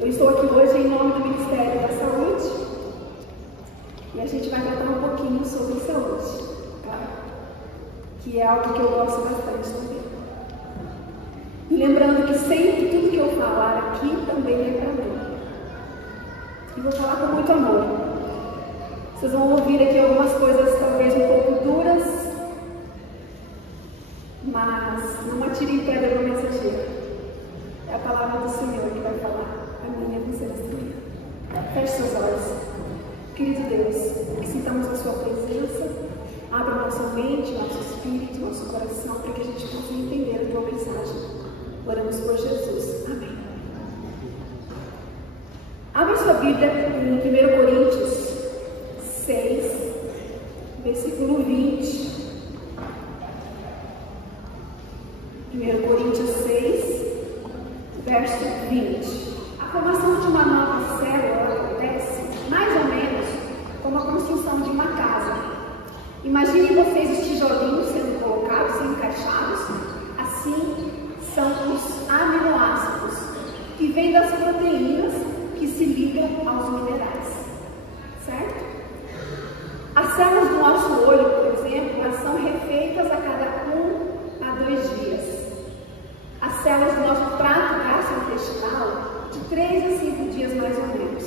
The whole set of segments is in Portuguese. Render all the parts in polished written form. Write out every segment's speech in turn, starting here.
Eu estou aqui hoje em nome do Ministério da Saúde e a gente vai tratar um pouquinho sobre saúde, tá? Que é algo que eu gosto bastante também. E lembrando que sempre tudo que eu falar aqui também é para mim. E vou falar com muito amor. Vocês vão ouvir aqui algumas coisas talvez um pouco duras, mas não atirem pedra no mensageiro. É a palavra do Senhor que vai falar. A minha você também. Feche seus olhos. Querido Deus, que sintamos a sua presença, abra nossa mente, nosso espírito, nosso coração, para que a gente possa entender a tua mensagem. Oramos por Jesus. Amém. Abra sua Bíblia em 1 Coríntios 6, versículo 20. 1 Coríntios 6, verso 20. A formação de uma nova célula acontece mais ou menos como a construção de uma casa. Imaginem vocês os tijolinhos sendo colocados, sendo encaixados. Assim são os aminoácidos, que vêm das proteínas que se ligam aos minerais. Certo? As células do nosso olho, por exemplo, elas são refeitas a cada 1 a 2 dias. As células do nosso trato gastrointestinal, de 3 a 5 dias mais ou menos.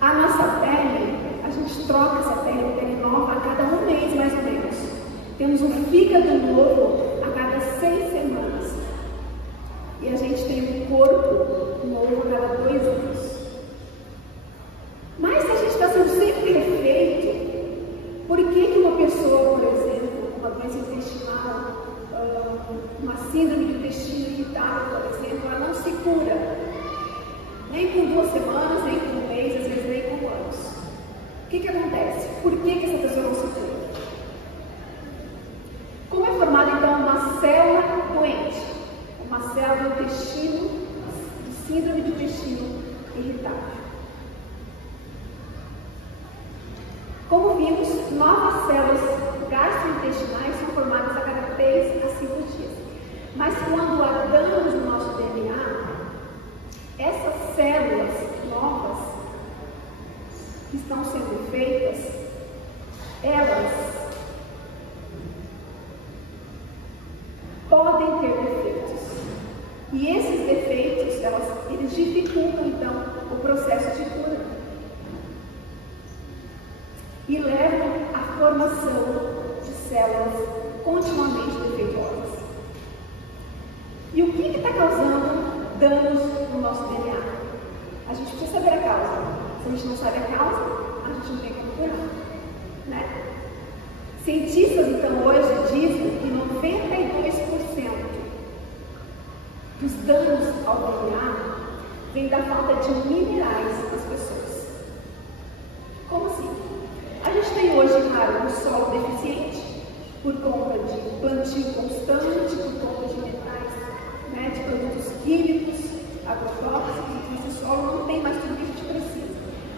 A nossa pele, a gente troca essa pele nova a cada 1 mês mais ou menos. Temos um fígado novo a cada 6 semanas. E a gente tem um corpo novo a cada 2 anos. Mas se a gente está sendo sempre refeito, por que uma pessoa, por exemplo, com uma doença intestinal, uma síndrome do intestino irritável, por exemplo, ela não se cura? Nem com 2 semanas, nem com 1 mês, às vezes nem com anos. O que acontece? Por que essa pessoa não se cura? Como é formada então uma célula doente? Uma célula do intestino, síndrome do intestino irritável. Como vimos, novas células gastrointestinais são formadas a cada 3 a 5 dias. Mas quando há danos no nosso DNA, essas células novas que estão sendo feitas, elas podem ter defeitos. E esses defeitos, eles dificultam então o processo de cura e levam à formação de células continuamente defeituosas. E o que está causando danos no nosso DNA? A gente precisa saber a causa. Se a gente não sabe a causa, a gente não tem como curar, né? Cientistas, então, hoje dizem que 92% dos danos ao DNA vem da falta de minerais nas pessoas. Como assim? A gente tem hoje, claro, um solo deficiente por conta de plantio constante, por conta de metais, né, de produtos químicos, agrotóxicos, e esse solo não tem mais tudo que a gente precisa.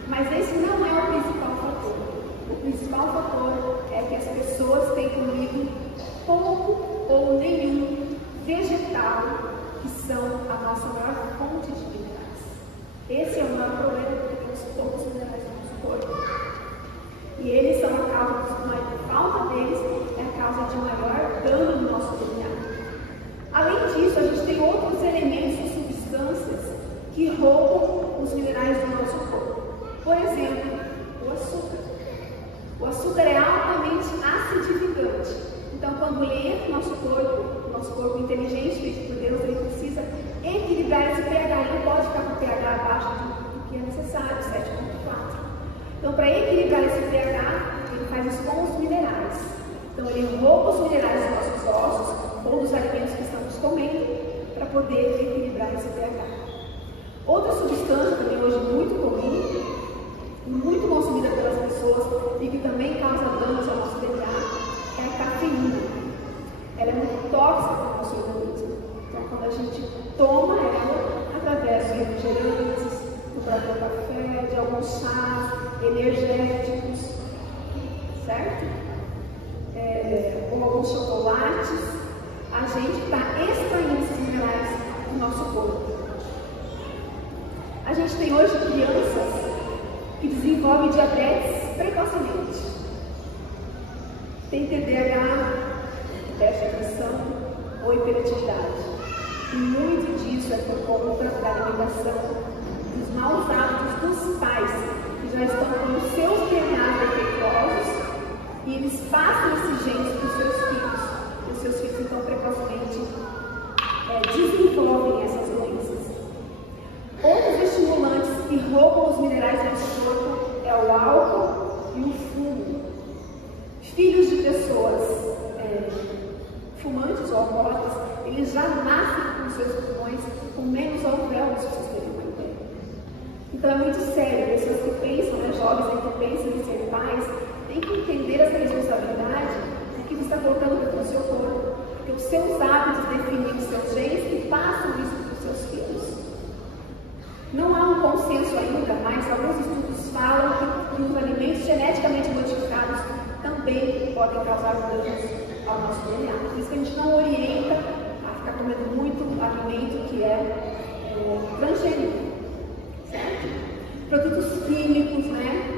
Mas esse não é o principal fator. O principal fator é que as pessoas têm comido pouco ou nenhum vegetal, que são a nossa maior fonte de minerais. Esse é o maior problema, porque temos poucos minerais no nosso corpo. E eles são a causa, a falta deles é a causa de maior dano no nosso DNA. Além disso, a gente tem outros elementos e substâncias que roubam os minerais do nosso corpo. Por exemplo, o açúcar. O açúcar é altamente acidificante. Então, quando ele entra no nosso corpo inteligente, feito por Deus, ele precisa equilibrar esse pH. Ele não pode ficar com o pH abaixo do que é necessário, 7,4. Então, para equilibrar esse pH, ele faz isso com os minerais. Então, ele rouba os minerais dos nossos ossos ou dos alimentos que estamos comendo para poder equilibrar esse pH. Outra substância também hoje muito comum, muito consumida pelas pessoas e que também causa danos ao nosso DNA, é a cafeína. Ela é muito tóxica para o nosso organismo. Então, quando a gente toma ela, através de refrigerantes, do próprio café, de alguns chás energéticos, certo? Ou alguns chocolates, a gente está extraindo esses minerais do nosso corpo. A gente tem hoje crianças que desenvolvem diabetes precocemente. Tem TDAH, déficit de atenção ou hiperatividade. E muito disso é por conta da alimentação, dos maus hábitos dos pais, que já estão com os seus DNAs defeituosos e eles passam esses genes para os seus filhos. E os seus filhos, então, precocemente desenvolvem essas doenças. Outros estimulantes que roubam os minerais do nosso corpo é o álcool e o fumo. Filhos de pessoas fumantes ou alcoólatras, eles já nascem com seus pulmões com menos alvéolos, para vocês terem uma ideia. Então é muito sério. Pessoas que pensam, jovens que pensam em ser pais, têm que entender essa responsabilidade de que você está colocando dentro do seu corpo. Porque os seus hábitos definem os seus genes e passam isso para os seus filhos. Não há um consenso ainda, mas alguns estudos falam que os alimentos geneticamente modificados também podem causar danos ao nosso DNA. Por isso que a gente não orienta a ficar comendo muito alimento que é transgênico, certo? Produtos químicos,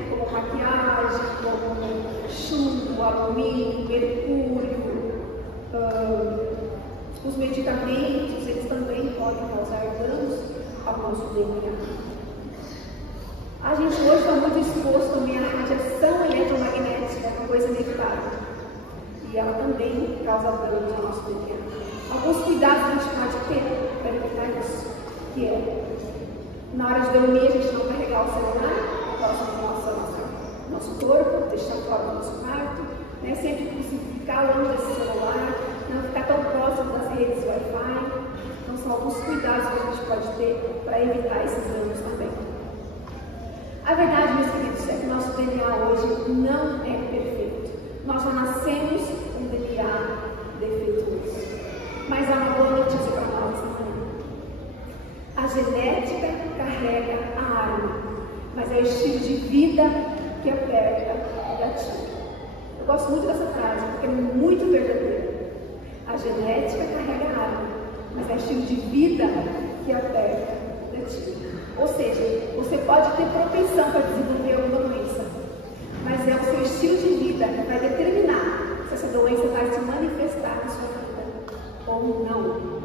como maquiagem, como chumbo, alumínio, mercúrio, os medicamentos, eles também podem causar danos ao nosso DNA. A gente hoje está muito exposto também à radiação eletromagnética, uma coisa inevitável. E ela também causa danos ao nosso DNA. Alguns cuidados que a gente pode ter para evitar isso, que é, na hora de dormir, a gente não carregar o celular próximo do nosso corpo, deixar fora do nosso quarto, sempre ficar longe desse celular, não ficar tão próximo das redes Wi-Fi. Então, são alguns cuidados que a gente pode ter para evitar esses danos também. A verdade, meus queridos, é que o nosso DNA hoje não é perfeito. Nós já nascemos com DNA defeituoso. Mas há uma boa notícia para nós, a genética carrega a arma, mas é o estilo de vida que aperta o gatilho. Eu gosto muito dessa frase, porque é muito verdadeira. A genética carrega a arma, mas é o estilo de vida que aperta o gatilho. Ou seja, você pode ter propensão para desenvolver alguma doença, mas é o seu estilo de vida que vai determinar se essa doença vai se manifestar na sua vida ou não.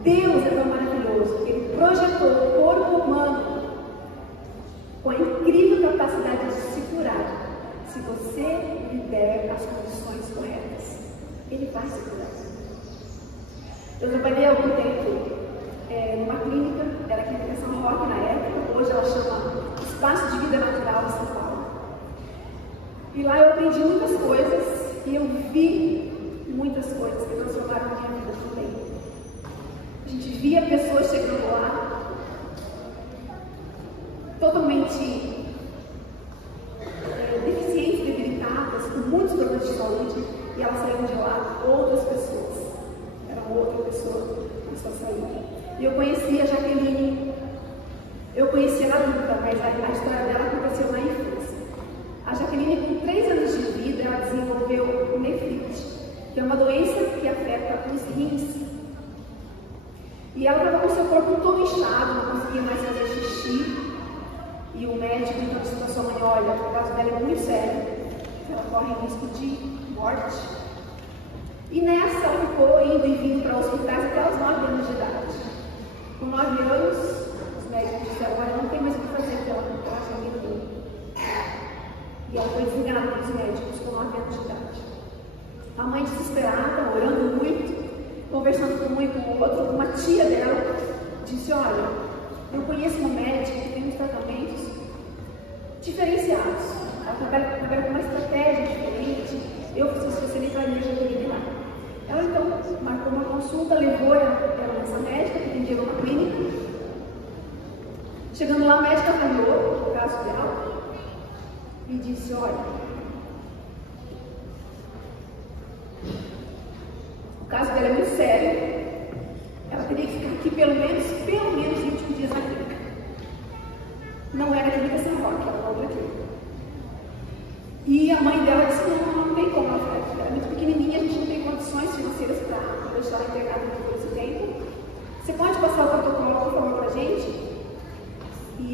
Deus é tão maravilhoso, Ele projetou o corpo humano com a incrível capacidade de se curar, se você lhe der as condições corretas. Ele vai se curar. Eu trabalhei há algum tempo numa clínica, era aqui em São Roque na época, hoje ela chama Espaço de Vida Natural de São Paulo. E lá eu aprendi muitas coisas e eu vi muitas coisas que transformaram a minha vida também. A gente via pessoas chegando lá totalmente deficientes, debilitadas, com muitos problemas de saúde, e elas saíram de lá outras pessoas. Era outra pessoa que só saiu. E eu conhecia a Jaqueline, eu conhecia ela adulta, mas a história dela aconteceu na infância. A Jaqueline, com 3 anos de vida, ela desenvolveu nefrite, que é uma doença que afeta os rins. E ela estava com o seu corpo todo inchado, não conseguia mais fazer xixi. E o médico então disse para sua mãe: olha, o caso dela é muito sério, ela corre risco de morte. E nessa ela ficou indo e vindo para hospitais até os 9 anos de idade. Com 9 anos, os médicos disseram: olha, não tem mais o que fazer pela família dele. E ela foi desenganada pelos médicos com 9 anos de idade. A mãe desesperada, orando muito, conversando com um e com o outro, uma tia dela disse: olha, eu conheço um médico que tem uns tratamentos diferenciados. Ela trabalha com uma estratégia diferente. Eu sou especialista em Jaqueline lá. Ela então marcou uma consulta, levou ela nessa médica, que atendia numa clínica. Chegando lá, a médica avaliou o caso dela e disse: olha, o caso dela é muito sério. Ela teria que ficar aqui pelo menos 21 dias na clínica. Não era a clínica São Roque, era outra clínica. E a mãe dela disse: não tem como ela ficar aqui. Ela é muito pequenininha, a gente não tem condições financeiras para deixar ela internada por esse tempo. Você pode passar o protocolo, por favor, para a gente?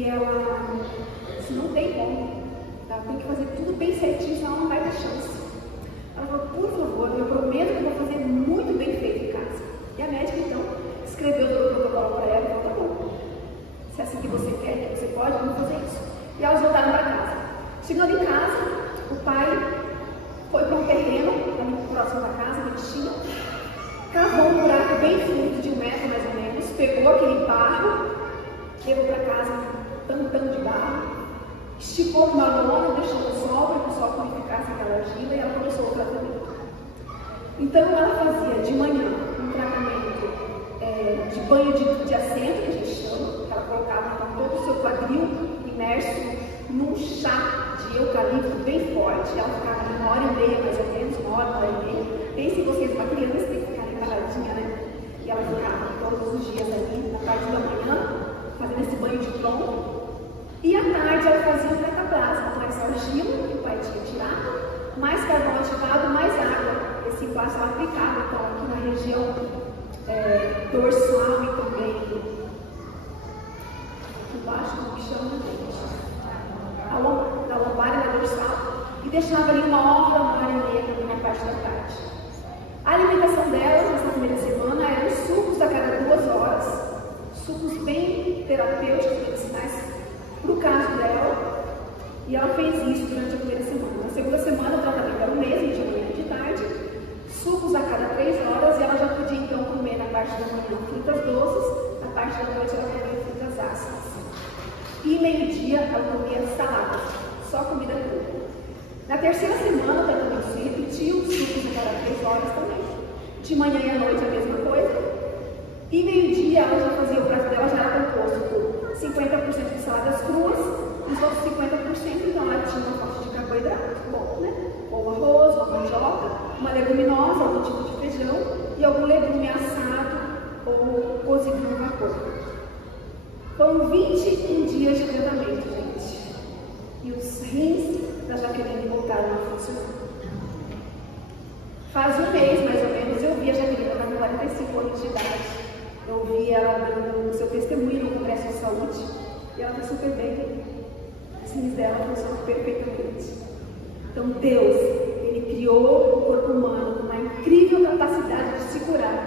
E ela disse, não tem como, tá? Tem que fazer tudo bem certinho, senão não vai ter chance. Ela falou, por favor, eu prometo que eu vou fazer muito bem feito em casa. E a médica, então, escreveu todo o protocolo para ela e falou, tá bom. Se é assim que você quer, que você pode, vamos fazer isso. E elas voltaram para casa. Chegando em casa, o pai foi para um terreno, ali próximo da casa, que tinha, cavou um buraco bem fundo, de 1 metro mais ou menos, pegou aquele barro, levou para casa um tanto de barro, esticou uma lona, deixou no sol, para que o sol purificasse aquela argila, e ela começou o tratamento. Então ela fazia de manhã um tratamento de banho de assento, que a gente chama, que ela colocava então, todo o seu quadril imerso num chá de eucalipto bem forte. Ela ficava 1h30 mais ou menos, 1h30. Pensem vocês, uma criança tem que ficar paradinha, né? E ela ficava todos os dias ali, na parte da manhã, fazendo esse banho de tronco. E à tarde ela fazia um cataplasma com essa argila que o pai tinha tirado, mais carvão ativado, mais água. Esse plástico ela aplicava então aqui na região dorsal e também embaixo, como que chama, da lombar e da dorsal, e deixava ali 1h30 também na parte da tarde. A alimentação dela nessa primeira semana eram sucos a cada 2 horas, sucos bem terapêuticos, medicinais, para o caso dela, e ela fez isso durante a primeira semana. Na segunda semana o tratamento era o mesmo, de manhã e de tarde, sucos a cada 3 horas, e ela já podia então comer na parte da manhã frutas doces, na parte da noite ela comia frutas ácidas. E meio-dia ela comia saladas, só comida crua. Na terceira semana o tratamento se repetiu, sucos a cada 3 horas também. De manhã e à noite a mesma coisa. E meio-dia ela já fazia, o prato dela já era composto por 50% de saladas cruas, e os outros 50% então ela tinha uma fonte de carboidrato, bom, né? Ou arroz, ou mandioca, uma leguminosa, algum tipo de feijão, e algum legume assado ou cozido no vapor. Foram 21 dias de tratamento, gente. E os rins da Jaqueline voltaram a funcionar. Faz 1 mês, mais ou menos, eu vi a Jaqueline, ela com 45 anos de idade. Eu vi ela dando o seu testemunho no Congresso de Saúde, e ela está super bem. Os rins dela funcionam perfeitamente. Então Deus, Ele criou o corpo humano com uma incrível capacidade de se curar,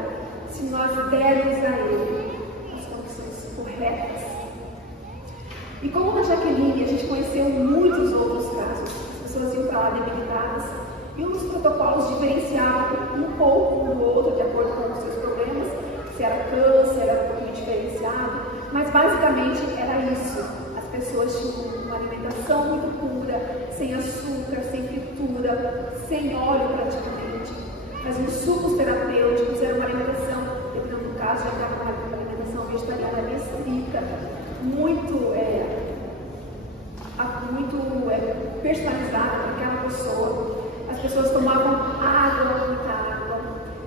se nós dermos a Ele as condições corretas. E como na Jaqueline a gente conheceu muitos outros casos, as pessoas iam para lá debilitadas, e um dos protocolos diferenciavam um pouco um do outro, de acordo com os seus problemas, se era câncer, era um pouquinho diferenciado, mas basicamente era isso. As pessoas tinham uma alimentação muito pura, sem açúcar, sem fritura, sem óleo praticamente, faziam sucos terapêuticos, era uma alimentação, dependendo do caso, já era uma alimentação vegetariana restrita, muito personalizada para aquela pessoa. As pessoas tomavam água, muita água,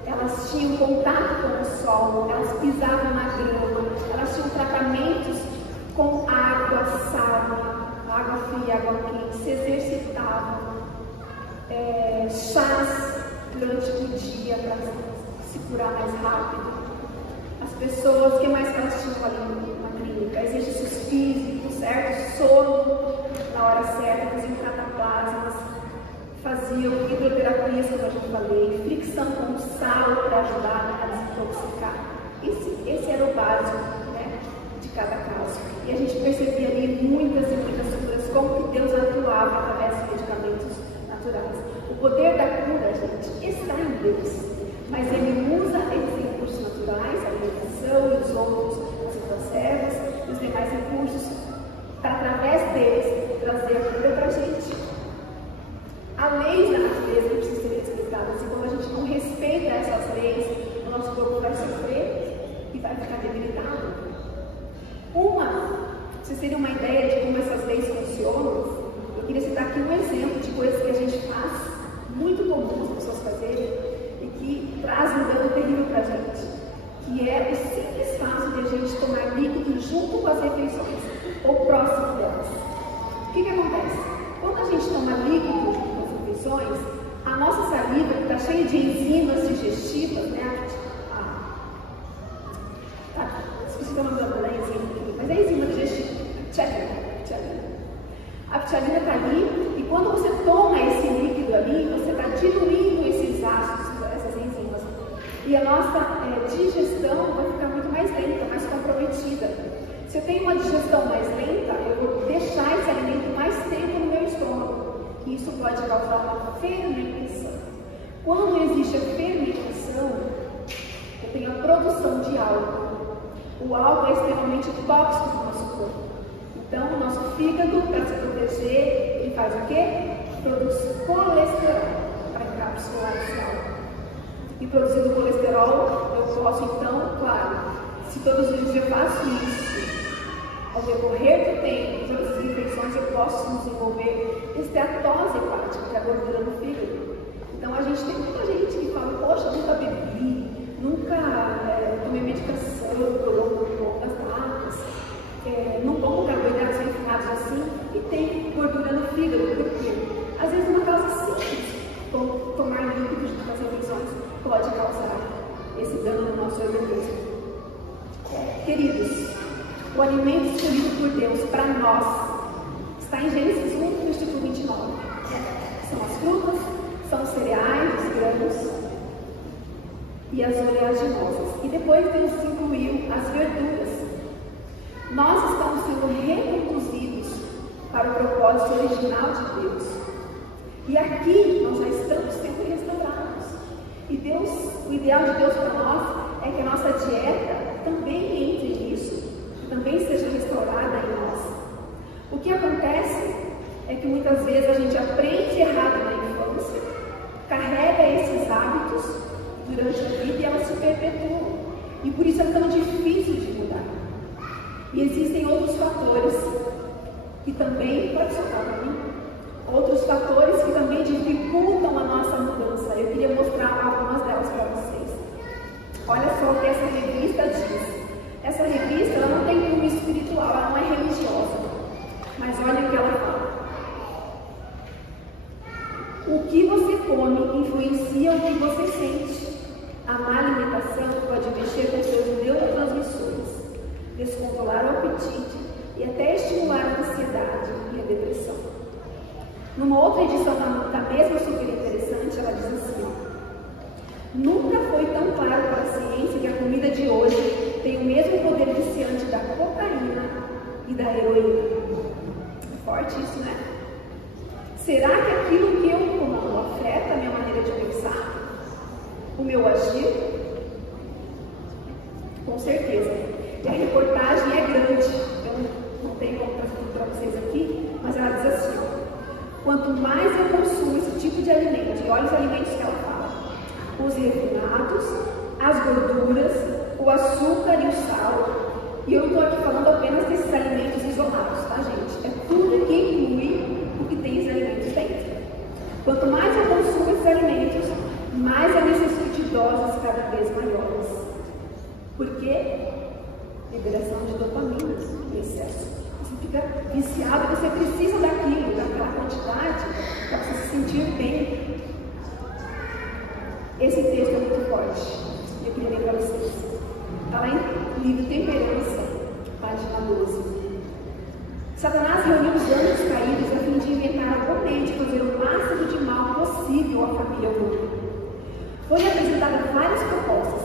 elas tinham contato com o sol, elas pisavam na grama, elas tinham tratamentos com água, sauna, água fria, água quente, se exercitavam, chás durante o dia para se curar mais rápido. As pessoas, o que mais que elas tinham ali na clínica? Exercícios físicos, certo? Sono na hora certa, faziam cataplasmas, faziam hidroterapias, como eu já falei, fricção com sal para ajudar a desintoxicar. Esse era o básico, né, de cada caso. E a gente percebia ali muitas e muitas curas, como que Deus atuava através de medicamentos naturais. O poder da cura, gente, está em Deus, mas Ele usa esses recursos naturais, a alimentação e os outros, as outras ervas, os demais recursos, para através deles trazer a cura para a gente. A lei, às vezes, não precisa ser respeitada. Assim, quando a gente não respeita essas leis, o nosso corpo vai sofrer e vai ficar debilitado. Pra vocês terem uma ideia de como essas leis funcionam, eu queria citar aqui um exemplo de coisas que a gente faz, muito comum as pessoas fazerem, e que traz um dano terrível para a gente, que é o simples fato de a gente tomar líquido junto com as refeições, ou próximo delas. O que acontece? Quando a gente toma líquido junto com as refeições, a nossa saliva, que está cheia de enzimas digestivas, né? Esqueci o nome da enzima, mas é enzima digestiva. A ptialina está ali e quando você toma esse líquido ali, você está diluindo esses ácidos, essas enzimas. E a nossa digestão vai ficar muito mais lenta, mais comprometida. Se eu tenho uma digestão mais lenta, eu vou deixar esse alimento mais tempo no meu estômago. E isso pode causar uma fermentação. Quando existe a fermentação, eu tenho a produção de álcool. O álcool é extremamente tóxico no nosso corpo. Então, o nosso fígado, para se proteger, ele faz o quê? Produz colesterol para encapsular esse álcool. E produzindo colesterol, eu posso então, claro, se todos os dias eu faço isso, ao decorrer do tempo, todas as infecções, eu posso desenvolver esteatose hepática, que é a gordura no fígado. Então, a gente tem muita gente que fala, poxa, nunca bebi, nunca tomei medicação por longas datas, não como carboidratos refinados assim, e tem gordura no fígado. Por quê? Às vezes uma causa simples, como tomar líquidos das refeições, pode causar esse dano no nosso organismo. Queridos, o alimento escolhido por Deus para nós está em Gênesis 1, versículo 29. São as frutas, são os cereais, os grãos e as oleaginosas. E depois Deus incluiu as verduras. Nós estamos sendo reconduzidos para o propósito original de Deus. E aqui nós já estamos sendo restaurados. E Deus, o ideal de Deus para nós é que a nossa dieta também entre nisso, também seja restaurada em nós. O que acontece é que muitas vezes a gente aprende errado na infância, carrega esses hábitos durante a vida e elas se perpetuam. E por isso é tão difícil de mudar. E existem outros fatores que também, pode soltar para mim, outros fatores que também dificultam a nossa mudança. Eu queria mostrar algumas delas para vocês. Olha só o que essa revista diz. Essa revista ela não tem cunho espiritual, ela não é religiosa. Mas olha o que ela fala. O que você come influencia o que você sente. A má alimentação pode mexer com seus neurotransmissores, descontrolar o apetite e até estimular a ansiedade e a depressão. Numa outra edição da mesma super interessante, ela diz assim: nunca foi tão claro para a ciência que a comida de hoje tem o mesmo poder viciante da cocaína e da heroína. É forte isso, né? Será que aquilo que eu como afeta a minha maneira de pensar? O meu agir? Com certeza. E a reportagem é grande, eu não tenho como trazer tudo para vocês aqui, mas ela diz assim: quanto mais eu consumo esse tipo de alimento, e olha os alimentos que ela fala, os refinados, as gorduras, o açúcar e o sal, e eu estou aqui falando apenas desses alimentos isolados, tá, gente? É tudo que inclui o que tem esses alimentos dentro. Quanto mais eu consumo esses alimentos, mais eu necessito de doses cada vez maiores. Por quê? Liberação de dopamina em excesso. Você fica viciado, você precisa daquilo, daquela quantidade, para você se sentir bem. Esse texto é muito forte. Eu queria ler para vocês. Está lá em livro Temperança, página 12. Satanás reuniu os anjos caídos a fim de inventar algum meio de fazer o máximo de mal possível à família humana. Foram apresentadas várias propostas,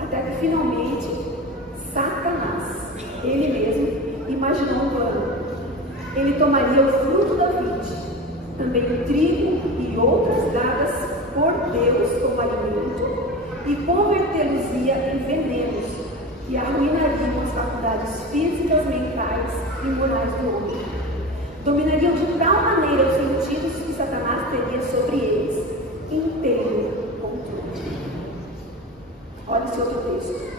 até que finalmente Satanás, ele mesmo, imaginou um plano. Ele tomaria o fruto da vide, também o trigo e outras dadas por Deus como alimento, e convertê-los-ia em venenos que arruinariam as faculdades físicas, mentais e morais do homem. Dominariam de tal maneira os sentidos que Satanás teria sobre eles inteiro controle. Olha esse outro texto.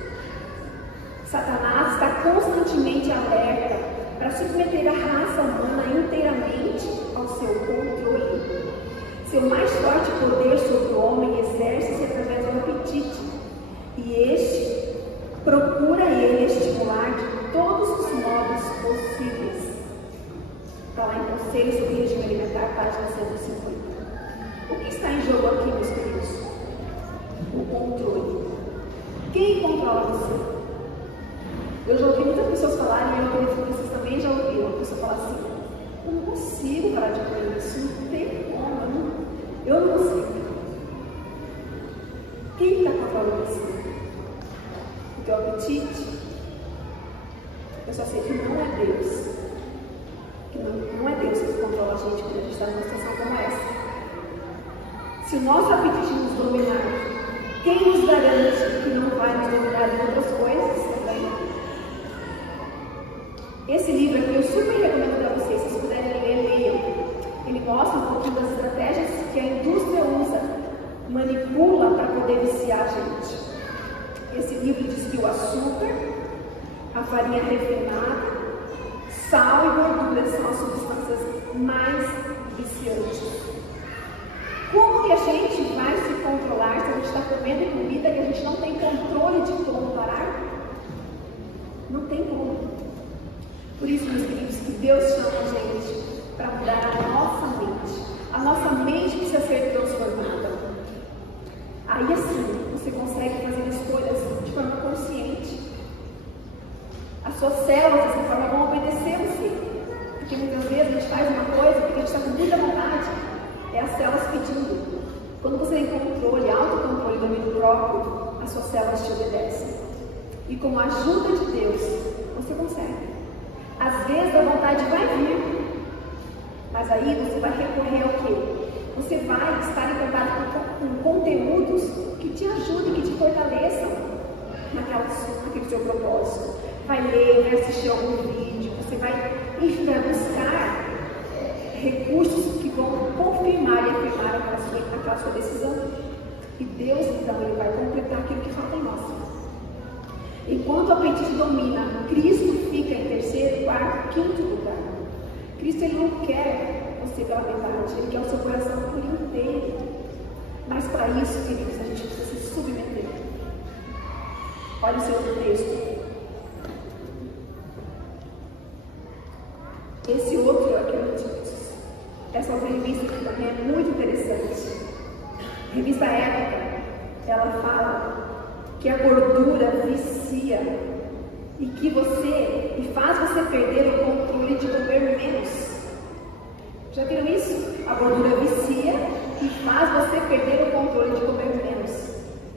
Satanás está constantemente alerta para submeter a raça humana inteiramente ao seu controle. Seu mais forte poder sobre o homem exerce-se através do apetite, e este procura ele estimular de todos os modos possíveis. Está lá em Conselho sobre o Regime Alimentar, página 150. O que está em jogo aqui, meus queridos? O controle. Quem controla você? Eu já ouvi muitas pessoas falarem, e eu acredito que vocês também já ouviram. apetite, eu só sei que não é Deus. Que não é Deus que controla a gente quando a gente está numa situação como essa. Se o nosso apetite nos dominar, quem nos garante que não vai nos dominar em outras coisas também? Esse livro aqui eu super recomendo para vocês, se vocês puderem ler, leiam. Ele mostra um pouquinho das estratégias que a indústria usa, manipula para poder viciar a gente. Esse livro diz que o açúcar, a farinha refinada, sal e gordura são as substâncias mais viciantes. Como que a gente vai se controlar se a gente está comendo comida que a gente não tem controle de como parar? Não tem como. Por isso, meus queridos, que Deus chama a gente para mudar a nossa mente. A nossa mente precisa ser transformada. Aí assim, você consegue fazer escolhas de forma consciente. As suas células, dessa forma, vão obedecer você. Porque muitas vezes a gente faz uma coisa porque a gente está com muita vontade. É as células pedindo. Quando você tem controle, autocontrole, domínio próprio, as suas células te obedecem. E com a ajuda de Deus, você consegue. Às vezes a vontade vai vir, mas aí você vai recorrer ao quê? Você vai estar em contato com conteúdos que te ajudem, que te fortaleçam naquele seu propósito. Vai ler, vai assistir algum vídeo, você vai, enfim, vai buscar recursos que vão confirmar e afirmar aquela sua decisão. E Deus, então, Ele vai completar aquilo que falta em nós. Enquanto o apetite domina, Cristo fica em terceiro, quarto, quinto lugar. Cristo, Ele não quer você pela metade, Ele quer o seu coração por inteiro. Mas para isso, queridos, a gente precisa se submeter. Olha o seu texto. Esse outro aqui, essa outra revista aqui também é muito interessante. A revista Época, ela fala que a gordura vicia e faz você perder o controle de comer menos. Já viram isso? A gordura vicia e faz você perder o controle de comer menos.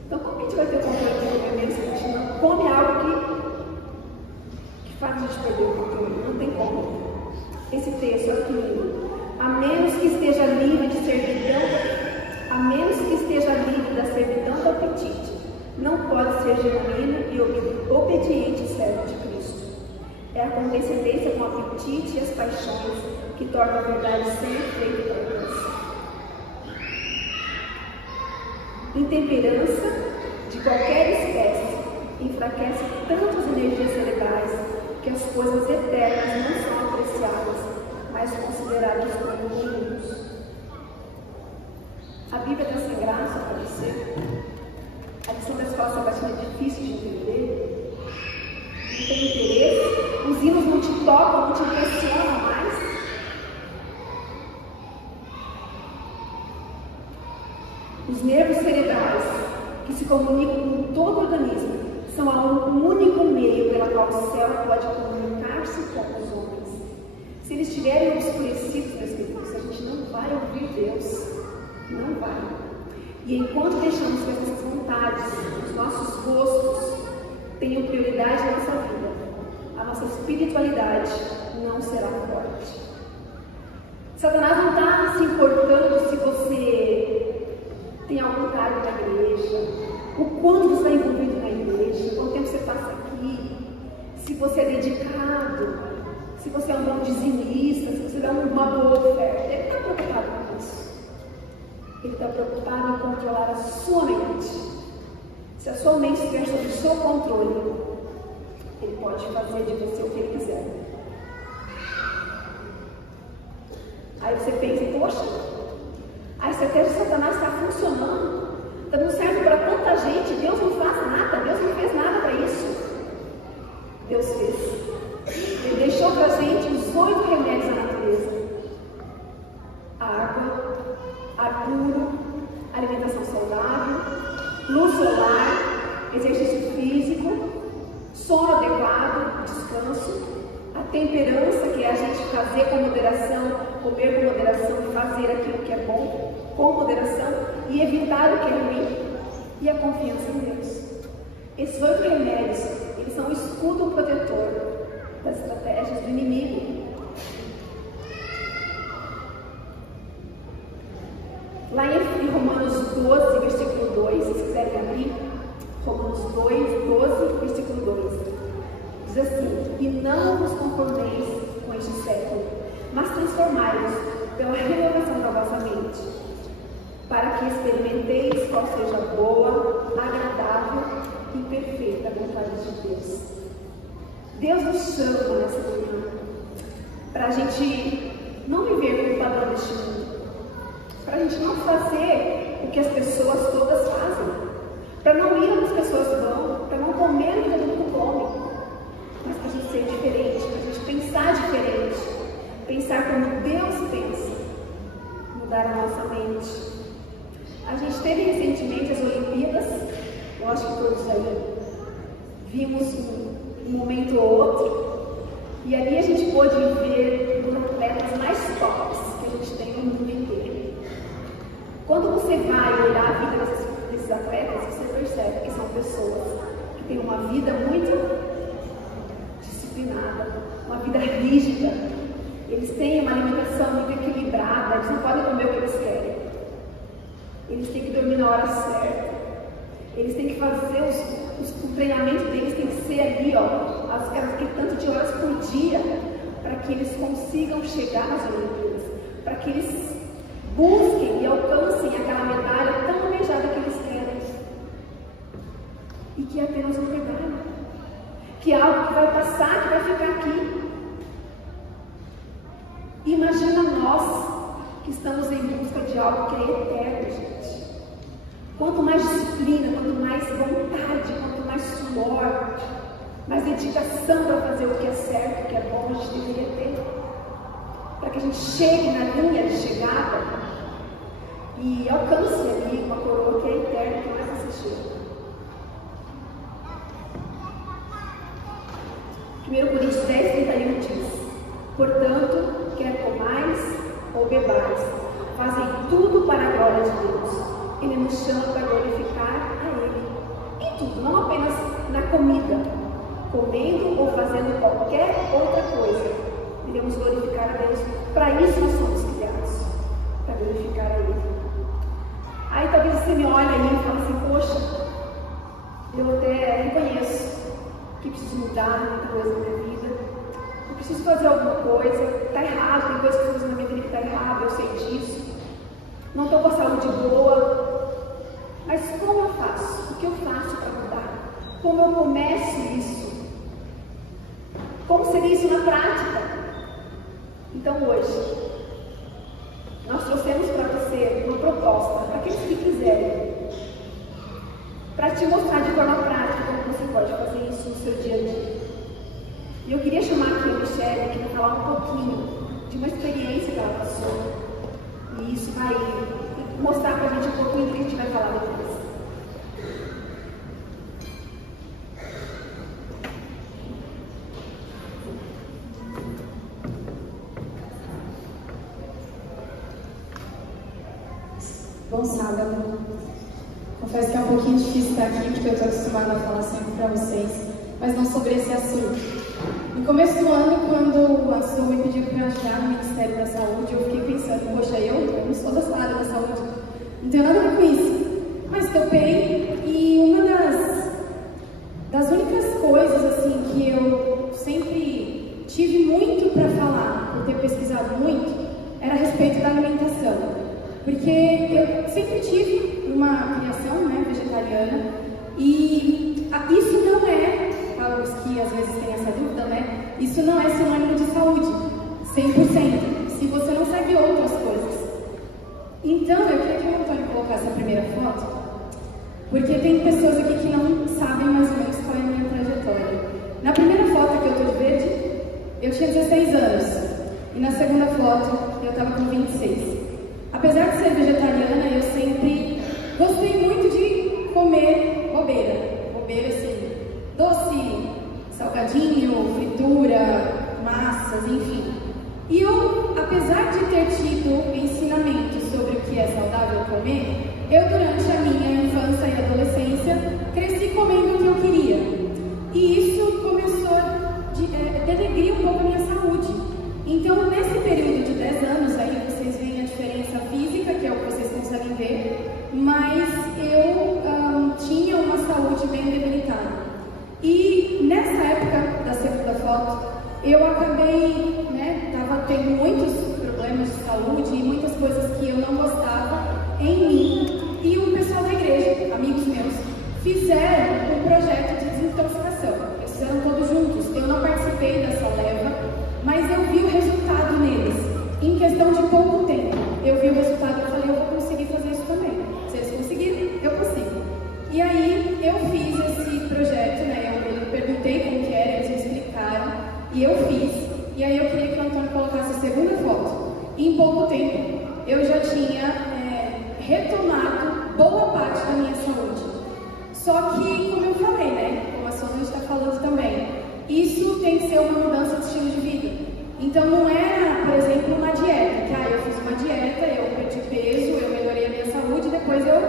Então, como a gente vai ter o controle de comer menos se a gente não come algo que faz a gente perder o controle? Não tem como. Esse texto aqui, a menos que esteja livre de servidão, a menos que esteja livre da servidão do apetite, não pode ser genuíno e obediente servo de Cristo. É a condescendência com o apetite e as paixões que torna a verdade sem efeito para nós. Intemperança de qualquer espécie enfraquece tanto as energias cerebrais que as coisas eternas não são apreciadas, mas consideradas como ruins. A Bíblia está sem graça para você. A lição da escola sabatina é difícil de entender. Não tem interesse. Os hinos não te tocam, não te impressionam mais. Os nervos cerebrais, que se comunicam com todo o organismo, são um único meio pelo qual o céu pode comunicar-se com os homens. Se eles estiverem obscurecidos, meus queridos, a gente não vai ouvir Deus. Não vai. E enquanto deixamos que essas vontades, os nossos gostos, tenham prioridade na nossa vida, a nossa espiritualidade não será forte. Satanás não está se importando se você tem algum cargo na igreja, o quanto você está envolvido na igreja, quanto tempo você passa aqui, se você é dedicado, se você é um bom dizimista, se você dá uma boa oferta. Ele está preocupado com isso. Ele está preocupado em controlar a sua mente. Se a sua mente estiver sob o seu controle, ele pode fazer de você o que ele quiser. Aí você pensa, poxa, a estratégia de Satanás está funcionando, está dando certo para tanta gente, Deus não faz nada, Deus não fez nada para isso. Deus fez. Ele deixou para a gente os 8 remédios da natureza: água, ar puro, alimentação saudável, luz solar, exercício físico, sono adequado, descanso, a temperança, que é a gente fazer com moderação, comer com moderação e fazer aquilo que é bom com moderação e evitar o que é ruim, e a confiança em Deus. Esses 8 remédios que são o escudo protetor das estratégias do inimigo. Lá em Romanos 12, versículo 2, se quiserem abrir, Romanos 12, versículo 2, diz assim: e não vos conformeis com este século, mas transformai-vos pela renovação da vossa mente, para que experimenteis qual seja a boa, agradável e perfeita vontade de Deus. Deus nos chama nessa manhã para a gente não viver no padrão deste mundo, para a gente não fazer o que as pessoas todas fazem, para não ir onde as pessoas vão, para não comer o que todo mundo come, mas para a gente ser diferente, para a gente pensar diferente, pensar como Deus pensa, mudar a nossa mente. A gente teve recentemente as Olimpíadas, eu acho que todos aí vimos um momento ou outro, e ali a gente pôde ver os atletas mais tops que a gente tem no mundo inteiro. Quando você vai olhar a vida desses atletas, você percebe que são pessoas que têm uma vida muito disciplinada, uma vida rígida. Eles têm uma alimentação muito equilibrada, eles não podem comer o que eles querem. Eles têm que dormir na hora certa. Eles têm que fazer o treinamento deles tem que ser ali, aquele tanto de horas por dia, para que eles consigam chegar nas Olimpíadas, para que eles busquem e alcancem aquela medalha tão almejada que eles querem. E que é apenas um pedaço, que é algo que vai passar, que vai ficar aqui. Imagina nós que estamos em busca de algo que é eterno, gente. Quanto mais disciplina, quanto mais vontade, quanto mais suor, mais dedicação para fazer o que é certo, o que é bom, a gente deveria ter. Para que a gente chegue na linha de chegada e alcance ali uma coroa que é eterna, que mais assistir. 1 Coríntios 10:31 diz: portanto, quer comais ou bebais, fazem tudo para a glória de Deus. Ele nos chama para glorificar a Ele. Em tudo, não apenas na comida, comendo ou fazendo qualquer outra coisa. Devemos glorificar a Deus. Para isso nós somos criados, para glorificar a Ele. Aí talvez você me olhe aí e fale assim: poxa, eu até reconheço que preciso mudar muita coisa na minha vida. Eu preciso fazer alguma coisa. Está errado, tem coisas que eu estou fazendo na minha vida que está errado, eu sei disso. Não estou com a saúde boa. Mas como eu faço? O que eu faço para mudar? Como eu começo isso? Como seria isso na prática? Então hoje, nós trouxemos para você uma proposta, para aqueles que quiserem, para te mostrar de forma prática como você pode fazer isso no seu dia a dia. E eu queria chamar aqui a Michelle aqui para falar um pouquinho de uma experiência que ela passou. E isso vai mostrar para a gente um pouquinho do que a gente vai falar depois. Bom sábado. Confesso que é um pouquinho difícil estar aqui, porque eu estou acostumada a falar sempre para vocês, mas não sobre esse assunto. No começo do ano, quando a Su me pediu para ajudar no Ministério da Saúde, eu fiquei pensando: poxa, eu não sou dessa área da saúde, não tenho nada a ver com isso. Mas topei, e uma das únicas coisas assim que eu sempre tive muito para falar, por ter pesquisado muito, era a respeito da alimentação. Porque eu sempre tive uma criação, né, vegetariana, e isso não é, para os que às vezes têm essa dúvida, né, isso não é sinônimo de saúde, 100%, se você não segue outras coisas. Então, eu queria que o Antônio colocasse a primeira foto, porque tem pessoas aqui que não sabem mais ou menos qual é a minha trajetória. Na primeira foto que eu estou de verde, eu tinha 16 anos, e na segunda foto eu estava com 26. Apesar de ser vegetariana, eu sempre gostei muito de comer bobeira. Bobeira, assim, doce, salgadinho, fritura, massas, enfim. E eu, apesar de ter tido ensinamentos sobre o que é saudável comer, eu, durante a minha infância e adolescência, cresci comendo o que eu queria. E isso começou a denegrir um pouco a minha saúde. Então, nesse período de 10 anos, aí vocês veem a diferença física, que é o que vocês conseguem ver, mas eu tinha uma saúde bem debilitada. E nessa época da segunda foto, eu acabei, tava tendo muitos problemas de saúde e muitas coisas que eu não gostava em mim. E o pessoal da igreja, amigos meus, fizeram um projeto de desintoxicação. Eles fizeram todos juntos. Eu não participei dessa leva, mas eu vi o resultado neles. Em questão de pouco tempo, eu vi o resultado e falei, eu vou conseguir fazer isso também. Se eles conseguirem, eu consigo. E aí, eu fiz esse projeto, eu perguntei como que era, eles me explicaram, e eu fiz. E aí, eu queria que o Antônio colocasse a segunda foto. E em pouco tempo, eu já tinha retomado boa parte da minha saúde. Só que, como eu falei, como a Sônia está falando também, isso tem que ser uma mudança de estilo de vida. Então, não era, por exemplo, uma dieta, que eu fiz uma dieta, eu perdi peso, eu melhorei a minha saúde, depois eu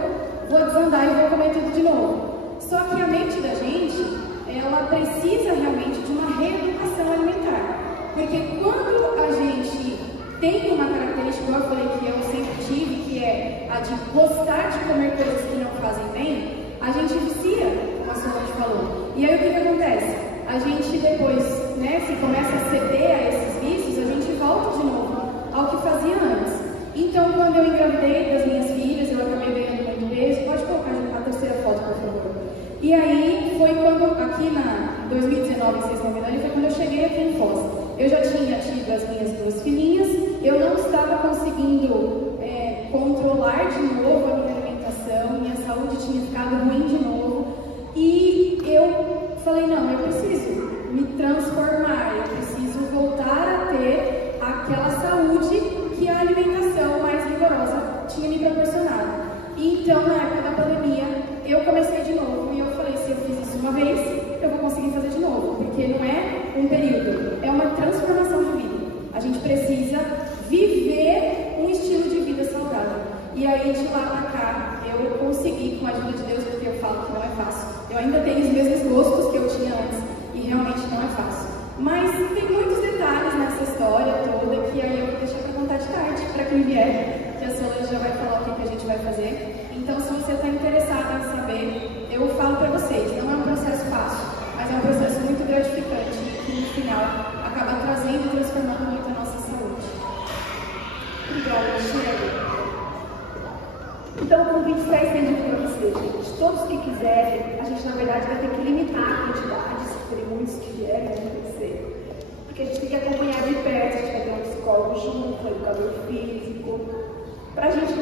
vou desandar e vou comer tudo de novo. Só que a mente da gente, ela precisa realmente de uma reeducação alimentar. Porque quando a gente tem uma característica, como eu falei, que eu sempre tive, que é a de gostar de comer coisas que não fazem bem, a gente vicia, como a Solange falou. E aí o que acontece? A gente depois, se começa a ceder a esses vícios, a gente volta de novo ao que fazia antes. Então, quando eu engravidei das minhas filhas, eu acabei ganhando muito peso. Pode colocar a terceira foto, por favor. E aí, foi quando, aqui em 2019, em 6 de novembro, foi quando eu cheguei aqui em Foz. Eu já tinha tido as minhas 2 filhinhas, eu não estava conseguindo controlar de novo a minha alimentação, minha saúde tinha ficado ruim de novo. E eu falei, não, eu preciso me transformar, eu preciso voltar a ter aquela saúde que a alimentação mais rigorosa tinha me proporcionado. E então, na época da pandemia, eu comecei de novo e eu falei, se eu fiz isso uma vez, eu vou conseguir fazer de novo, porque não é um período, é uma transformação de vida. A gente precisa viver um estilo de vida saudável. E aí, de lá pra cá, eu consegui, com a ajuda de Deus, porque eu falo que não é fácil. Eu ainda tenho os mesmos gostos que eu tinha antes e realmente não é fácil. Mas tem muitos detalhes nessa história toda que aí eu vou deixar para contar de tarde, para quem vier, que a Solange já vai falar o que a gente vai fazer. Então, se você está interessado em saber, eu falo para vocês, não é um processo fácil, mas é um processo muito gratificante que no final acaba trazendo e transformando muito a nossa saúde. Obrigada, Michelle. Então, o convite está estendido para vocês, gente. Todos que quiserem, a gente, na verdade, vai ter que limitar a quantidade, se forem muitos que vierem, não tem que ser. Porque a gente tem que acompanhar de perto, a gente vai ter um psicólogo junto, um educador físico, para a gente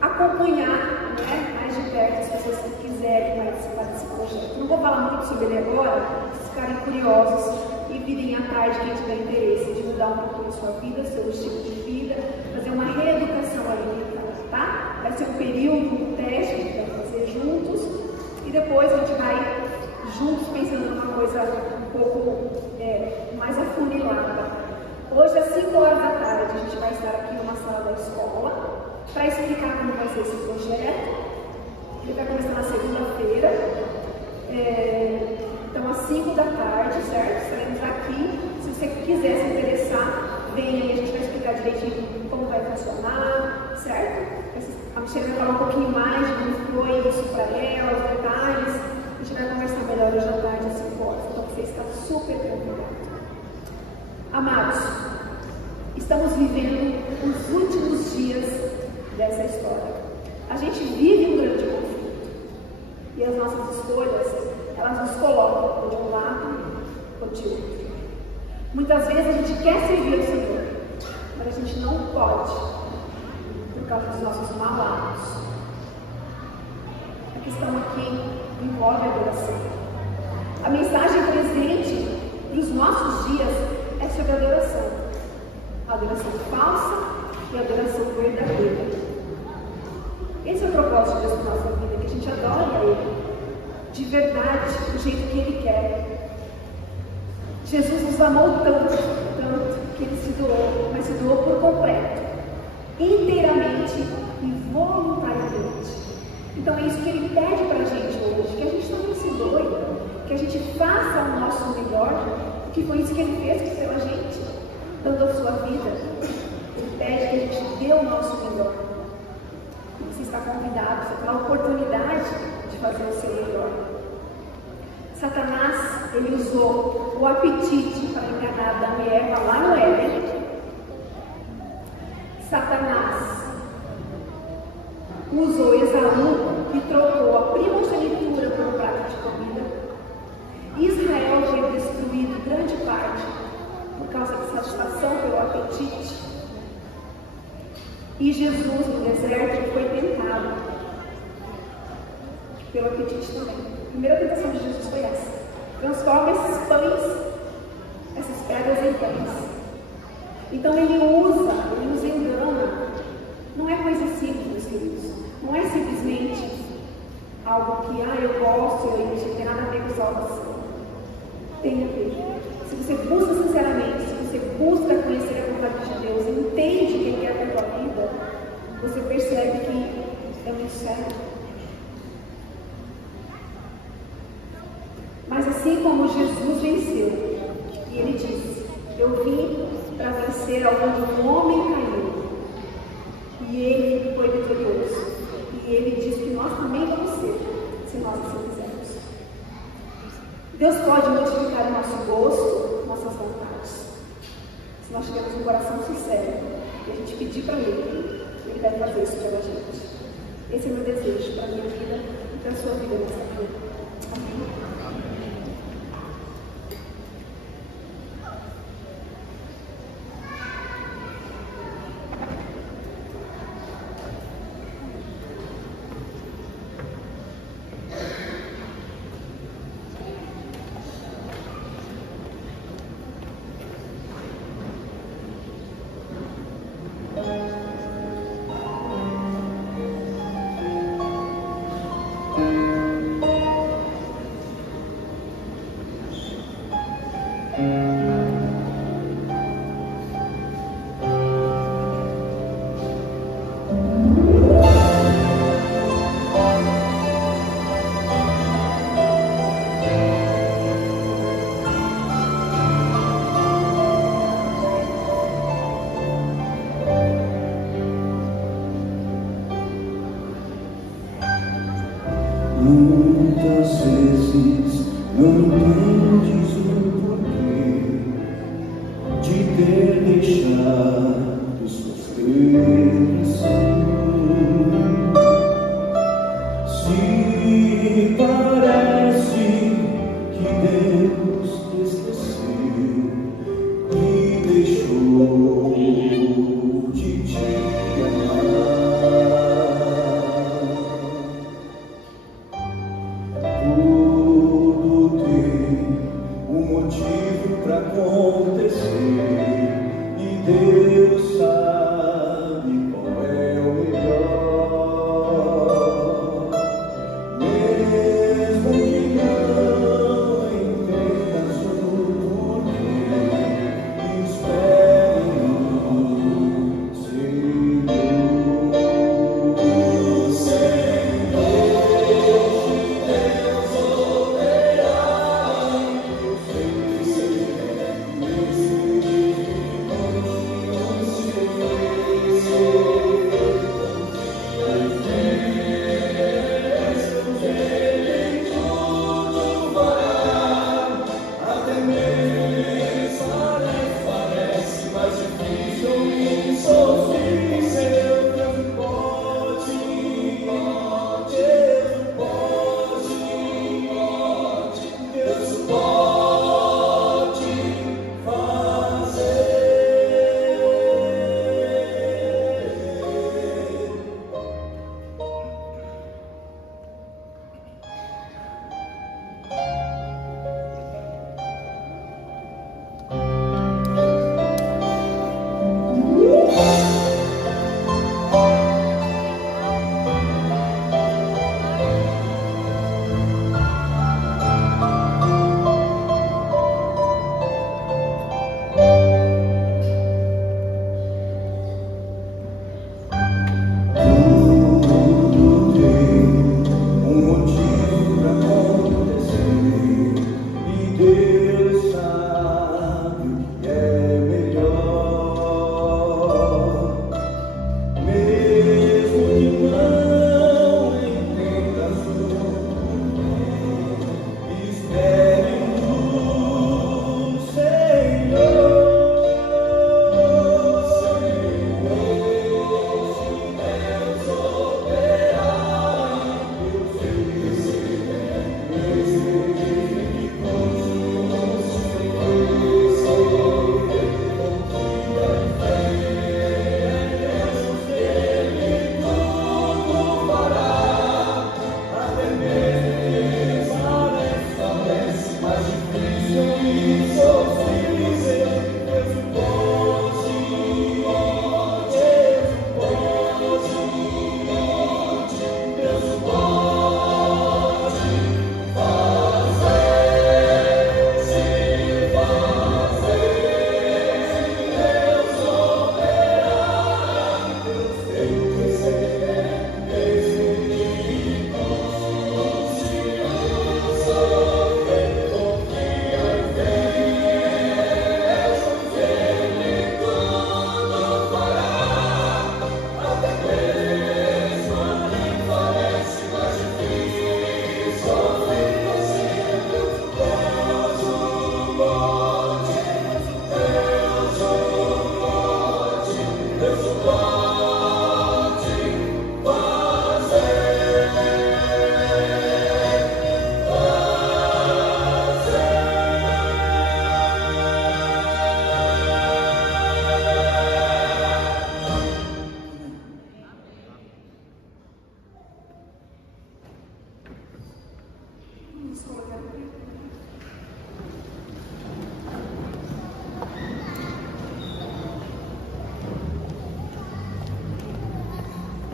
acompanhar mais de perto as pessoas que quiserem participar desse projeto. Não vou falar muito sobre ele agora, se ficarem curiosos e virem atrás de quem tiver interesse de mudar um pouquinho a sua vida, seu estilo de vida, fazer uma reeducação alimentar, tá? Vai ser um período, um teste que a gente vai fazer juntos e depois a gente vai juntos pensando numa coisa um pouco mais afunilada. Hoje, às 5 horas da tarde, a gente vai estar aqui numa sala da escola para explicar como vai ser esse projeto. Ele vai começar na segunda-feira, então às 5 da tarde, certo? Estaremos aqui. Se você quiser se interessar, vem aí, a gente vai explicar direitinho como vai funcionar, certo? A Michelle vai falar um pouquinho mais de como foi isso para ela, os detalhes. A gente vai conversar melhor hoje à tarde às 5 horas, então você está super convidado. Amados, estamos vivendo os últimos dias dessa história. A gente vive um grande conflito. E as nossas escolhas, elas nos colocam de um lado ou de outro. Muitas vezes a gente quer servir ao Senhor, mas a gente não pode, por causa dos nossos maus hábitos. A questão aqui envolve a adoração. A mensagem presente para os nossos dias é sobre a adoração. A adoração falsa e a adoração verdadeira. Esse é o propósito de Deus na nossa vida, que a gente adora Ele de verdade, do jeito que Ele quer. Jesus nos amou tanto, que Ele se doou, mas se doou por completo, inteiramente e voluntariamente. Então é isso que Ele pede para a gente hoje, que a gente também se doe, que a gente Porque foi isso que Ele fez pela gente, dando a sua vida. Ele pede que a gente dê o nosso melhor. Você está convidado, você tem a oportunidade de fazer o seu melhor. Satanás, ele usou o apetite para enganar Adão e Eva lá no Éden. Satanás usou Esaú e trocou a primogenitura por um prato de comida. Israel foi destruído grande parte por causa da satisfação pelo apetite. E Jesus no deserto foi tentado pelo apetite também. A primeira tentação de Jesus foi essa: transforma esses pães, essas pedras em pães. Então ele nos engana. Não é coisa simples, queridos. Não é simplesmente algo que, eu gosto, não tem nada a ver com salvação. Tem a ver. Se você busca sinceramente, se você busca conhecer a vontade de Deus, entende o que é a tua vida, você percebe que é muito certo. Mas assim como Jesus venceu, e ele disse: eu vim para vencer aonde um homem caiu, e ele foi vitorioso. E ele diz que nós também vamos ser, se nós assim quisermos. Deus pode modificar o nosso gosto, nossas vontades, se nós tivermos um coração sincero e a gente pedir para Ele, Ele vai fazer isso pela gente. Esse é o meu desejo para a minha vida e para a sua vida nessa vida. Amém. Muitas vezes não entendes o porquê de ter deixado sofrer assim. Se parece que Deus te esqueceu e deixou de te amar. Tudo tem um motivo para acontecer e Deus sabe qual é o melhor. Mesmo que não entendas o porquê, espere no Senhor.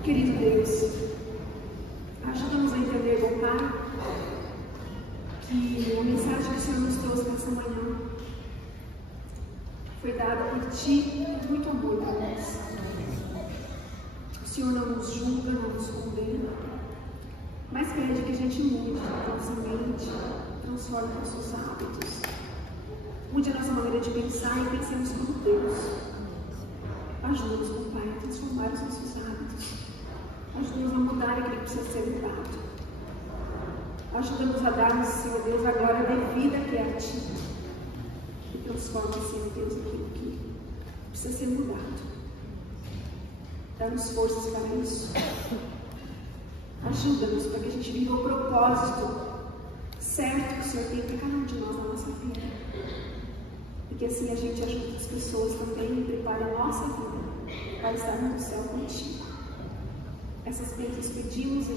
Querido Deus, ajuda-nos a entender, bom Pai, que a mensagem que o Senhor nos trouxe nessa manhã foi dada por Ti com muito amor para nós. O Senhor não nos julga, não nos condena, mas pede que a gente mude a nossa mente, transforme nossos hábitos, mude a nossa maneira de pensar e pensemos como Deus. Ajuda-nos, bom Pai, a transformar os nossos hábitos. Ajuda-nos a mudar aquilo que precisa ser mudado. Ajuda-nos a darmos, Senhor Deus, a glória devida que é a Ti. E transforma, Senhor Deus, aquilo que precisa ser mudado. Dá-nos forças para isso. Ajuda-nos para que a gente viva o propósito certo que o Senhor tem para cada um de nós na nossa vida. E que assim a gente ajude as pessoas também e prepare a nossa vida para estarmos no céu contigo. Essas bênçãos pedimos em